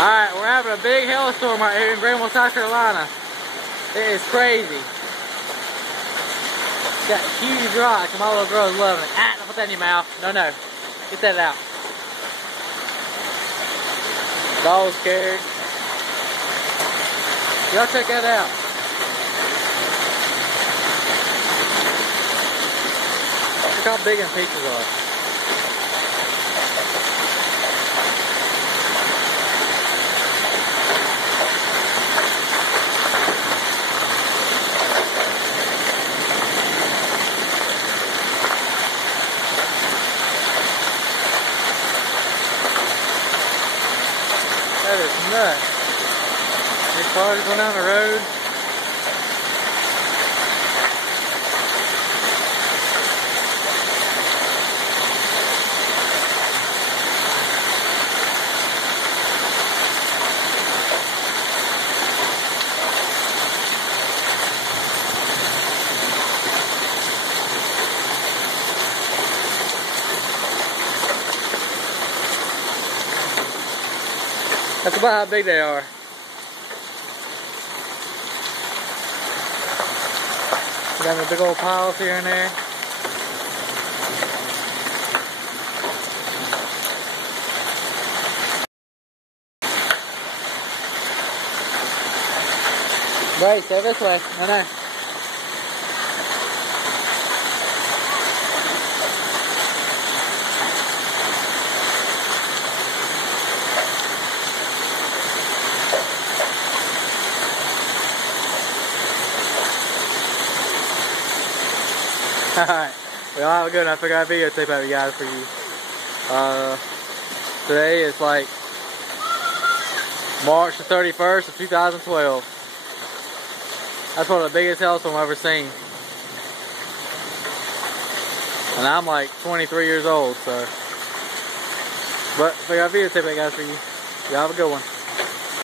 Alright, we're having a big hailstorm right here in Greenville, South Carolina. It is crazy. Got huge rocks, and my little girl's loving it. Ah, don't put that in your mouth. No, no. Get that out. Dog's scared. Y'all check that out. Look how big them pieces are. That is nuts. These cars going down the road. That's about how big they are. Got the big old piles here and there. Right, stay this way. No, no. Alright, well, have a good one. I figured I'd videotape out you guys for you. Today is like March the 31st of 2012. That's one of the biggest hailstorms I've ever seen. And I'm like 23 years old, so. But I figured I'd videotape that guys for you. Y'all have a good one.